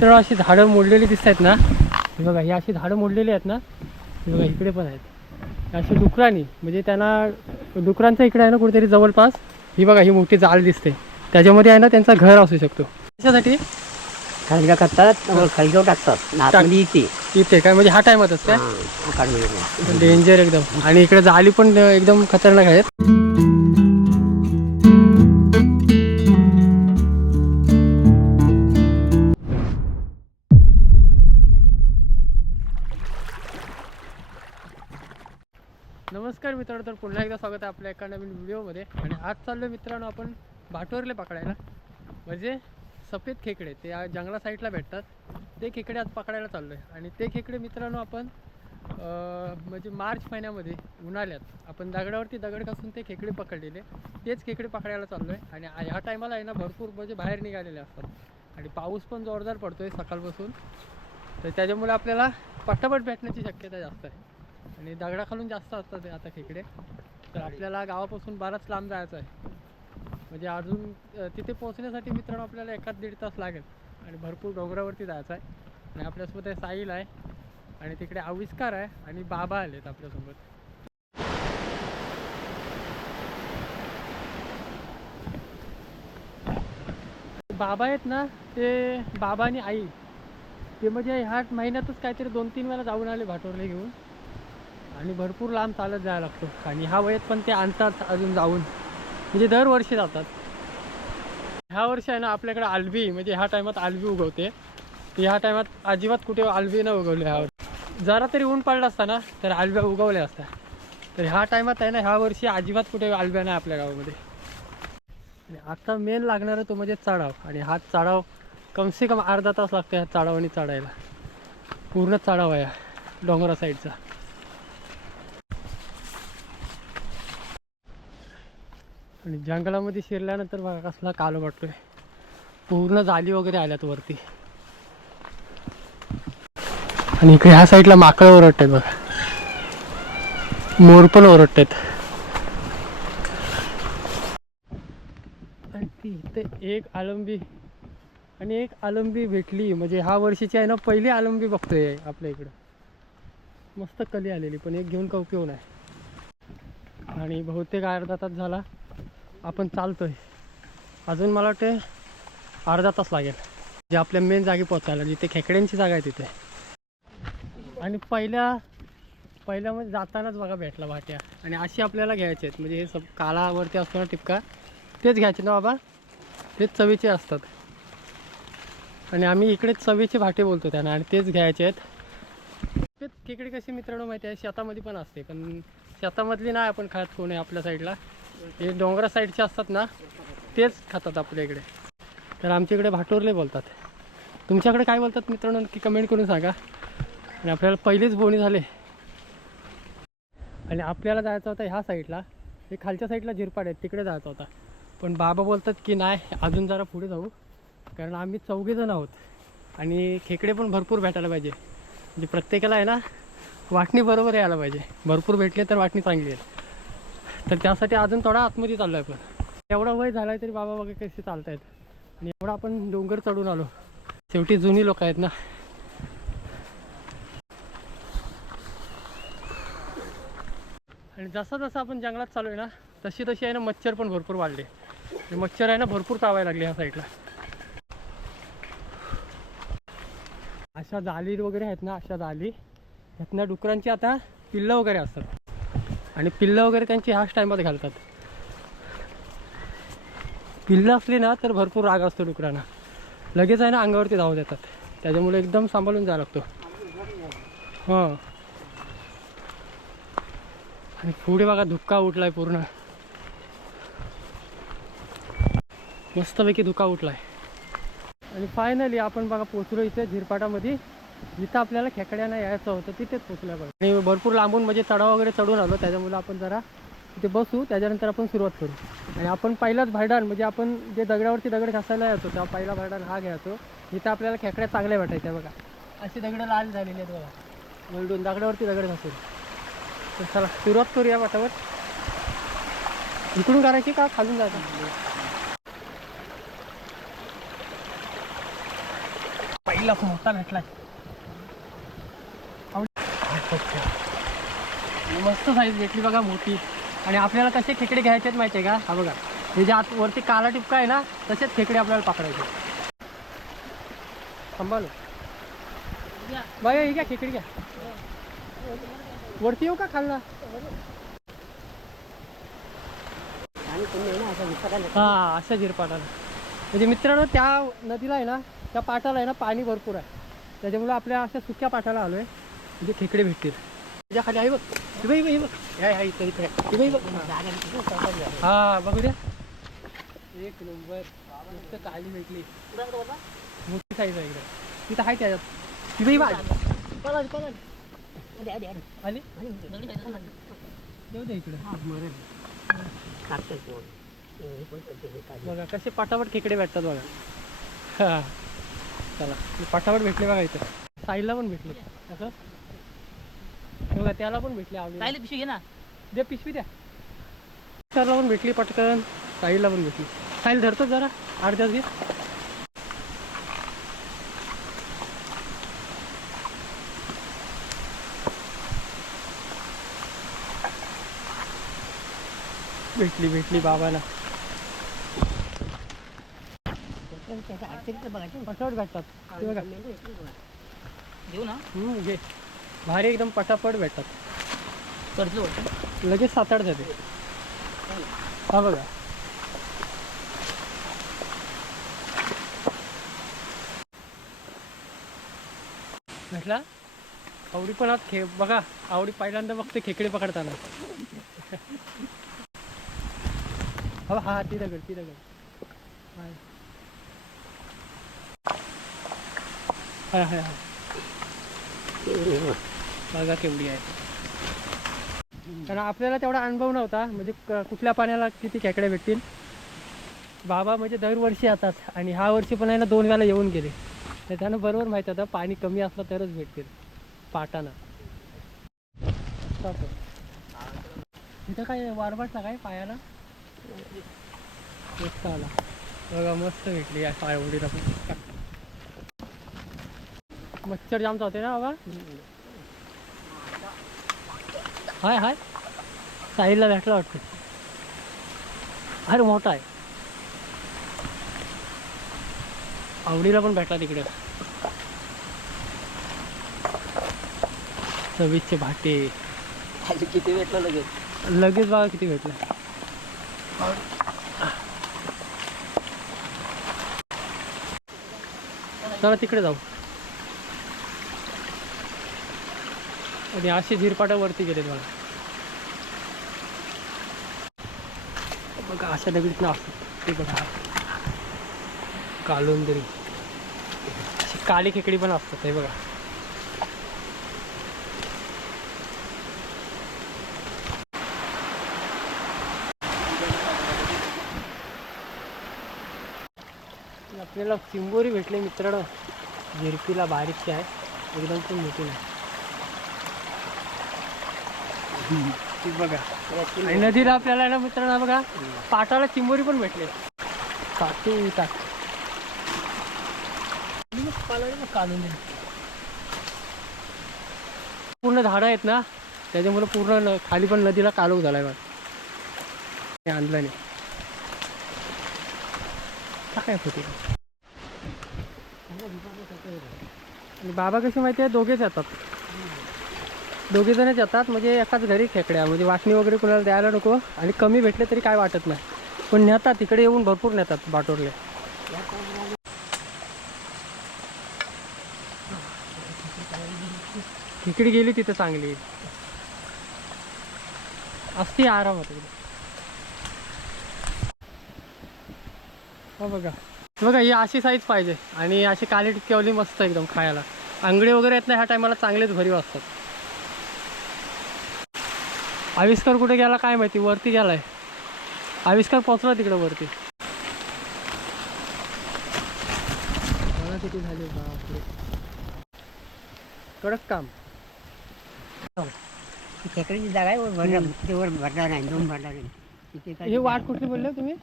तर अशी झाडं मोडलेली दिसत आहेत ना. हे बघा ही अशी झाडं मोडलेली आहेत ना. हे बघा इकडे पण आहेत. अशी डुकरांनी म्हणजे त्यांना डुकरांचं इकडे आहे ना कुठेतरी जवळपास. ही बघा ही मोठी जाळ दिसते. त्याच्यामध्ये आहे ना त्यांचा घर असू शकतो. त्याच्यासाठी खालगा करतात खालगा टाकतात. आतमध्ये येते इथे काय? म्हणजे हा काय हा, काढून डेंजर एकदम. आणि इकडे जाळी पण एकदम खतरनाक आहेत. नमस्कार मित्रांनो तर पुन्हा एकदा स्वागत आहे आपल्या एका नवीन व्हिडिओमध्ये आणि आज चाललो मित्रांनो आपण भाटोरले पकडायला. म्हणजे सफेद खेकडे ते या जंगला साईडला भेटतात. ते खेकडे आज पकडायला चाललो आहे आणि ते खेकडे मित्रांनो आपण म्हणजे मार्च महिन्यामध्ये उन्हाळ्यात आपण दगडावरती दगड घासून ते खेकडे पकडलेले. तेच खेकडे पकडायला चाललो आहे आणि ह्या टायमाला आहे ना भरपूर म्हणजे बाहेर निघालेले असतात. आणि पाऊस पण जोरदार पडतो आहे सकाळपासून. तर त्याच्यामुळे आपल्याला पटापट भेटण्याची शक्यता जास्त आहे. आणि दगडाखालून जास्त असतात ते आता खेकडे. तर आपल्याला गावापासून बराच लांब जायचं आहे. म्हणजे अजून तिथे पोहोचण्यासाठी मित्रांनो आपल्याला एखाद दीड तास लागेल. आणि भरपूर डोंगरावरती जायचं आहे आणि आपल्यासोबत आहे साईल आहे. आणि तिकडे आविष्कार आहे आणि बाबा आलेत आपल्यासोबत. बाबा आहेत ना ते बाबा आणि आई. ते म्हणजे ह्या महिन्यातच काहीतरी दोन तीन वेळा जाऊन आले भाटोरले घेऊन. आणि भरपूर लांब चालत जायला लागतो. आणि ह्या वयात पण ते आणतात अजून जाऊन. म्हणजे दरवर्षी जातात. ह्या वर्षी आहे ना आपल्याकडे आलबी म्हणजे ह्या टायमात आलबी उगवते. ह्या टायमात अजिबात कुठे आलबी न उगवले ह्या जरा तरी ऊन पडलं असता ना तर आलब्या उगवल्या असत्या. तर ह्या टायमात आहे ना ह्या वर्षी अजिबात कुठे आलब्या नाही आपल्या गावामध्ये. आणि आता मेन लागणारं तो म्हणजे चढाव. आणि हा चढाव कमसे कम अर्धा तास लागतो ह्या चढावाने चढायला. पूर्ण चढाव आहे डोंगरा साईडचा आणि जंगलामध्ये शिरल्यानंतर बघा कसला कालो वाटतोय पूर्ण जाली वगैरे आल्यात वरती. आणि इकडे ह्या साईडला माकळ ओरडत आहेत बघा. मोर पण ओरडत आहेत आणि ती इथे एक आलंबी आणि एक आलंबी भेटली. म्हणजे ह्या वर्षीची आहे ना पहिली आलंबी बघतोय आपल्या इकडं. मस्त कली आलेली पण एक घेऊन का उपयोग नाही आणि बहुतेक अर्धा तास झाला. आपण चालतोय. अजून मला वाटते अर्धा तास लागेल. जे आपल्या मेन जागी पोचायला जिथे खेकड्यांची जागा आहे तिथे. आणि पहिल्या पहिल्या म्हणजे जातानाच बघा भेटला वाट्या आणि अशी आपल्याला घ्यायचे आहेत. म्हणजे हे सब कालावरती असतो ना टिपका तेच घ्यायचे ना बाबा. तेच चवीचे असतात. आणि आम्ही इकडेच चवीचे भाटे बोलतो त्यांना आणि तेच घ्यायचे आहेत. तेच खेकडे कशी मित्रांनो माहिती आहे? शेतामध्ये पण असते. पण शेतामधली नाही आपण खात कोणी आपल्या साईडला हे डोंगरा साईडचे असतात ना तेच खातात आपल्या इकडे. तर आमच्या इकडे भाटोरले बोलतात. तुमच्याकडे काय बोलतात मित्रांनो नक्की कमेंट करून सांगा. आणि आपल्याला पहिलेच बोणी झाले. आणि आपल्याला जायचं होतं ह्या साईडला. हे खालच्या साईडला झिरपाड आहेत तिकडे जायचा होता. पण बाबा बोलतात की नाही अजून जरा पुढे जाऊ. कारण आम्ही चौघेजण आहोत. आणि खेकडे पण भरपूर भेटायला पाहिजे. म्हणजे प्रत्येकाला आहे ना वाटणी बरोबर यायला पाहिजे. भरपूर भेटले तर वाटणी चांगली आहे. तर त्यासाठी अजून थोडा आतमध्ये चाललो आहे पण एवढा वय झाला आहे तरी बाबा वगैरे कसे चालत आहेत आणि एवढा आपण डोंगर चढून आलो. शेवटी जुनी लोक आहेत ना. आणि जसं जसं आपण जंगलात चालू आहे ना तशी तशी आहे ना मच्छर पण भरपूर वाढले. मच्छर आहे ना भरपूर चावायला लागले ह्या साईडला अशा जाली वगैरे आहेत ना अशा जाली. ह्यातनं डुकरांची आता पिल्लं वगैरे असतात. आणि पिल्लं वगैरे त्यांची ह्याच टायमात घालतात. पिल्लं असली ना तर भरपूर राग असतो डुकरांना. लगेच आहे ना अंगावरती धाव देतात. त्याच्यामुळे एकदम सांभाळून जायला लागतो. हां. आणि पुढे बघा धुक्का उठलाय पूर्ण. मस्तपैकी धुका उठलाय. आणि फायनली आपण बघा पोचलो इथे झिरपाटामध्ये. जिथं आपल्याला खेकड्यांना यायचं होतं तिथेच पोचल्या पाहिजे आणि भरपूर लांबून म्हणजे चढाव वगैरे चढून आलो त्याच्यामुळे आपण जरा तिथे बसू त्याच्यानंतर आपण सुरुवात करू. आणि आपण पहिलाच भायडान म्हणजे आपण जे दगडावरती दगड घासायला येतो तेव्हा पहिला भायडान हा घ्यायचो जिथं आपल्याला खेकड्या चांगल्या भेटायच्या बघा. अशी दगडं लाल झालेली आहेत बघा. वळडून दगडावरती दगड घासून. तर चला सुरुवात करूया वाटावर इकडून करायची का खालून जायचं? पहिला मोठा भेटला मस्त साईज भेटली बघा मोठी. आणि आपल्याला कसे खेकडे घ्यायचे आहेत माहिती आहे का? हा बघा. हे जे आत वरती काला टिपका आहे ना तसेच खेकडे आपल्याला पकडायचे थांबा ना ही घ्या खेकडी घ्या. वरती येऊ का खाल्ला हा असं झिरपाटाला. म्हणजे मित्रांनो त्या नदीला आहे ना त्या पाटाला आहे ना पाणी भरपूर आहे. त्याच्यामुळे आपल्या अशा सुक्या पाटाला आलोय. म्हणजे खेकडे भेटतील. त्याच्याखाली आहे बघ. ही बघ, ही बघ, ही आहे, इथं इथं आहे. ही बघ, ही बघ. हा द्या एक नंबर. मस्त काळी भेटली. मोठी साईज आहे इकडे. तिथं आहे त्याच्यात. आली? इकडे. तो. हे पण करते, हे काढलं. बघा कसे पाटापट खेकडे भेटतात बघा. हा. चला. पाटापट भेटले बघा इथं. साईडला पण भेटले. असं? बघा त्याला पण भेटले आवडी राहिली पिशवी घे ना. दे पिशवी द्या. त्याला पण भेटली पटकन. साईडला पण भेटली. साईल धरतो जरा. अर्ध्याच घे. भेटली भेटली बाबाला. बघायचं भेटतात ते बघा. देऊ ना. हम्म, घे. भारी एकदम पटापट भेटतात. वाटतं? लगेच सात आठ जाते हा बघा. भेटला? आवडी पण आज खे बघा आवडी पहिल्यांदा बघते खेकडे पकडताना. हा हा ती दगड ती दगड. हाय हाय हाय बघा केवढी आहे. कारण आपल्याला तेवढा अनुभव नव्हता. म्हणजे क- कुठल्या पाण्याला किती खेकडे भेटतील. बाबा म्हणजे दरवर्षी येतात. आणि ह्या वर्षी पण आहे ना दोन वेळा येऊन गेले. तर त्यानं बरोबर माहीत होतं पाणी कमी असलं तरच भेटतील. पाटानं. तिथं काय वारवाटला काय पायाला? मस्त आला. बघा मस्त भेटली पाय उडीला पण मच्छर जामचा होते ना बाबा? हाय हाय. साईडला भेटला वाटतं. अरे मोठा आहे. आवडीला पण भेटला तिकडे. चवीसचे भाटे. किती भेटलं लगेच? लगेच बघा किती भेटलं. चला तिकडे जाऊ. आणि असे झिरपाटावरती गेले बघा बघा अशा नवीन ना असतात. ते बघा. कालोंदरी. अशी काळी खेकडी पण असतात हे बघा. आपल्याला चिंबोरी भेटले मित्रांनो. झिरपीला बारीकशी आहे. एकदम पण मोठी नाही. ती बघा. आणि नदीला आपल्याला ना मित्रांनो बघा पाटाला चिंबोरी पण भेटले. काठी टाक काढून दे. पूर्ण झाडं आहेत ना त्याच्यामुळे पूर्ण न- खाली पण नदीला कालव झालाय बघ. आणलं नाही. काय होते बाबा कशी माहिती आहे? दोघेच येतात. दोघेजणच येतात म्हणजे एकाच घरी खेकड्या म्हणजे वाटणी वगैरे कुणाला द्यायला नको आणि कमी भेटले तरी काय वाटत नाही. पण नेतात तिकडे येऊन भरपूर नेतात बाटोरले. तिकडे गेली तिथे चांगली. असती आरामात हो बघा. बघा ही अशी साईज पाहिजे आणि अशी काली टिक्क्यावली मस्त एकदम खायला. आंगडे वगैरे येत नाही ह्या टायमाला चांगलेच भरीव असतात. आविष्कार कुठे गेला काय माहिती? वरती गेलाय. आविष्कार पोचला तिकडे वरती. किती झाले कडक काम. खेकडीची जागा आहे वर भरला ते वर भरला नाही दोन भरला नाही. तिथे काय हे वाट कुठली बोलले तुम्ही?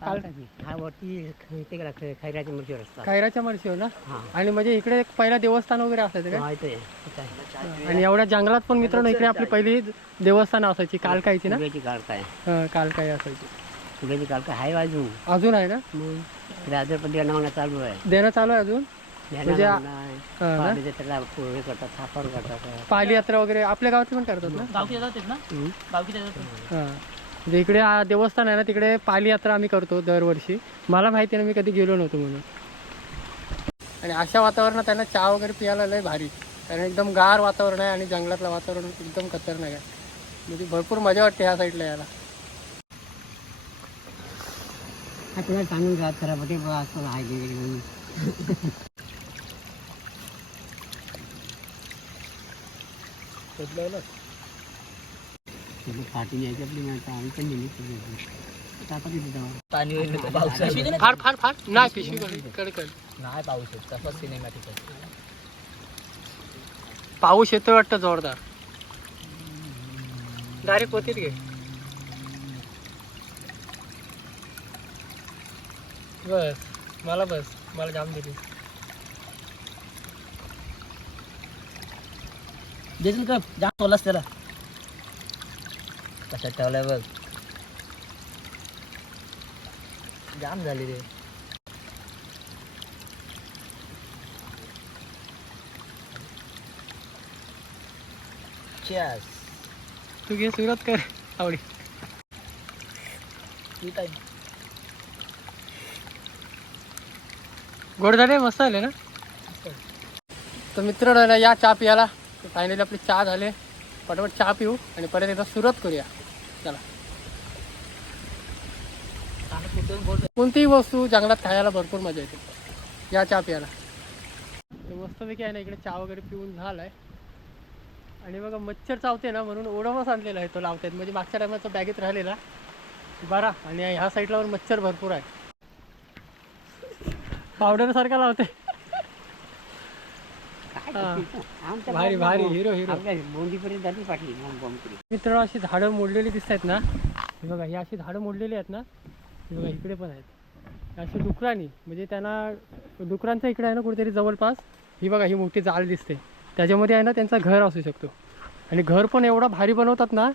काल हा वरती खैराच्या मूर्तीवर असतात. खैराच्या मार्शीवर ना? हा. आणि म्हणजे इकडे एक पहिला देवस्थान वगैरे असायचं काय माहिती आहे. आणि एवढ्या जंगलात पण मित्रांनो इकडे आपली पहिली देवस्थान असायची कालकाईची ना? आहे हा, कालकाई असायची. काळका आहे बाजू अजून आहे ना? राजरपती नावानं चालू आहे. देणं चालू आहे अजून? म्हणजे आहे. हा ना? त्याला हे करतात पाली यात्रा वगैरे आपल्या गावात पण करतात ना? गावकी जातात ना. गावकी जातात. हा. म्हणजे इकडे आ- देवस्थान आहे ना तिकडे पाली यात्रा आम्ही करतो दरवर्षी. मला माहिती आहे ना मी कधी गेलो नव्हतो म्हणून. आणि अशा वातावरणात त्यांना चहा वगैरे पियाला लय भारी. कारण एकदम गार वातावरण आहे आणि जंगलातलं वातावरण एकदम खतरनाक आहे. म्हणजे भरपूर मजा वाटते ह्या साईडला यायला. हा सांगून घ्या खराबटे असं आहे पाठी न्यायची आपली आम्ही पण नेली तिथे जाऊ. पाऊस फार फार फार. नाही पिशवी नाही पाऊस येत तसाच सिनेमॅटिक पाऊस येतोय वाटतं जोरदार. डायरेक्ट होतीत घे. बस मला बस मला जाम दिली. देशील का जाम बोलास त्याला. कशात ठेवलाय बघ. जाम झाली रे. तू घे सुरुवात कर आवडी. गोड झाले मस्त आले ना? तर मित्र या चहा पियाला. फायनली आपली चहा झाले. पटापट चहा पिऊ आणि परत एकदा सुरुवात करूया. चला. कोणतीही वस्तू जंगलात खायला भरपूर मजा येते. या चहा प्यायला. तर मस्तपैकी आहे ना इकडे चहा वगैरे पिऊन झालाय. आणि बघा मच्छर चावते ना म्हणून ओढवच आणलेला आहे तो लावतायत म्हणजे मागच्या टायमाचा बॅगेत राहिलेला. बरा. आणि ह्या साईडला मच्छर भरपूर आहे. पावडर सारखा लावते. आमच्या भारी भारी हिरो हिरो बोंडीपर्यंत पाठी. मित्रांनो अशी झाडं मोडलेली दिसत आहेत ना. हे बघा ही अशी झाडं मोडलेली आहेत ना. हे बघा इकडे पण आहेत. अशी डुकरांनी म्हणजे त्यांना डुकरांचं इकडे आहे ना कुठेतरी जवळपास. ही बघा ही मोठी जाळ दिसते. त्याच्यामध्ये आहे ना त्यांचा घर असू शकतो. आणि घर पण एवढा भारी बनवतात ना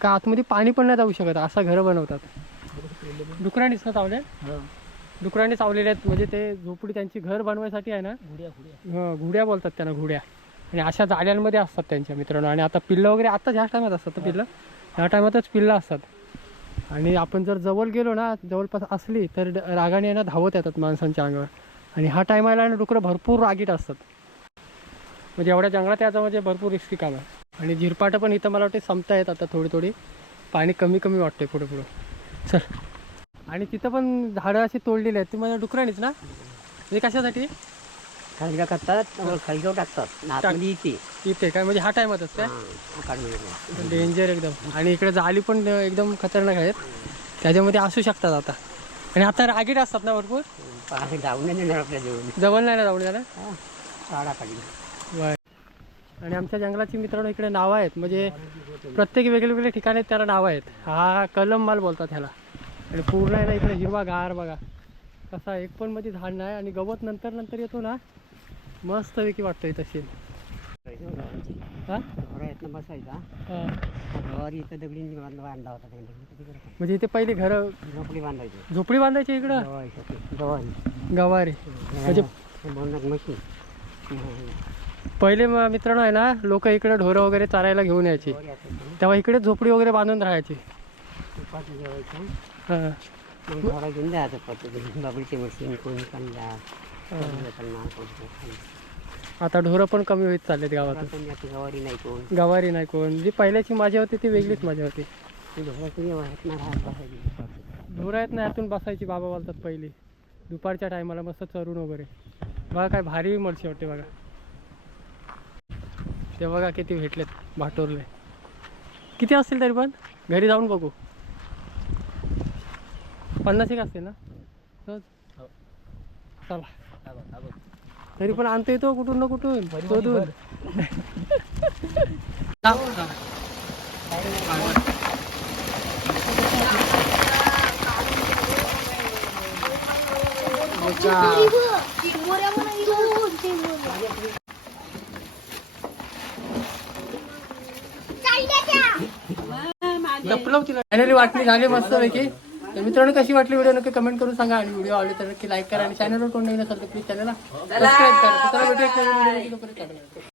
का आतमध्ये पाणी पण नाही जाऊ शकत. असा घरं बनवतात. डुकरांनीच ना चावले डुकरांनी चावलेले आहेत. म्हणजे ते झोपडी त्यांची घर बनवायसाठी आहे ना? घुड्या घुड्या. हं, घुड्या बोलतात त्यांना घुड्या. आणि अशा जाळ्यांमध्ये असतात त्यांच्या मित्रांनो. आणि आता पिल्लं वगैरे आता ह्या टायमात असतात पिल्लं? ह्या टायमातच पिल्लं असतात. आणि आपण जर जवळ गेलो ना जवळपास असली तर रागाने आहे ना धावत येतात माणसांच्या अंगावर. आणि हा टायमाला ना डुकरं भरपूर रागीट असतात. म्हणजे एवढ्या जंगलात याचं म्हणजे भरपूर रिस्की काम आहे. आणि झिरपाटं पण इथं मला वाटते संपता येत आता थोडी थोडी. पाणी कमी कमी वाटते पुढे पुढं. चल. आणि तिथं पण झाडं अशी तोडलेली आहेत. ती माझ्या डुकराणीच ना? हे कशासाठी? खळगा करतात वर खळगाव टाकतात. आतमध्ये येते इथे. काय? म्हणजे हा टायमातच काय डेंजर एकदम. आणि इकडे जाळी पण एकदम खतरनाक आहेत. त्याच्यामध्ये असू शकतात आता. आणि आता रागीट असतात ना भरपूर? जाऊन जवळ. नाही ना जाऊन हा, काढली बर आणि आमच्या जंगलाची मित्रांनो इकडे नावं आहेत. म्हणजे प्रत्येक वेगळे वेगळे ठिकाणी त्याला नावं आहेत. हा कलम माल बोलतात ह्याला. आणि पूर्ण आहे ना इकडे हिरवा गार बघा. कसा एक पण मध्ये झाड नाही आणि गवत नंतर नंतर येतो ना मस्तपैकी वाटतं इथं शेत बसायचा म्हणजे इथे पहिले घरं झोपडी बांधायची झोपडी बांधायची इकडं? गवारी गवारी. म्हणजे पहिले म- मित्रांनो आहे ना लोक इकडे ढोरं वगैरे चारायला घेऊन यायची. तेव्हा इकडे झोपडी वगैरे बांधून राहायची. मग घेऊन बाबडीची मशीन कोणी आता ढोरं पण कमी होत चाललेत गावात गवारी नाही कोण गवारी नाही कोण जी पहिल्याची मजा होती ती वेगळीच मजा होती ढोरं आहेत ना यातून बसायची बाबा बोलतात पहिली दुपारच्या टायमाला मस्त चरून वगैरे बघा काय भारी मडशी वाटते बघा ते बघा किती भेटलेत भाटोरले किती असतील तरी पण घरी जाऊन बघू पन्नास एक असते ना? चला. हा तरी पण आणता येतो कुठून ना कुठून? भरी शोधून. भरी लपलं तिला वाटली झाली मस्त पैकी तर मित्रांनो कशी वाटली व्हिडिओ? नक्की कमेंट करून सांगा. आणि व्हिडिओ आवडले तर नक्की लाईक करा आणि चॅनलवर कोण नवीन असेल तर प्लीज चॅनलला सबस्क्राईब करा. तर चला भेटूया एक नवीन व्हिडिओ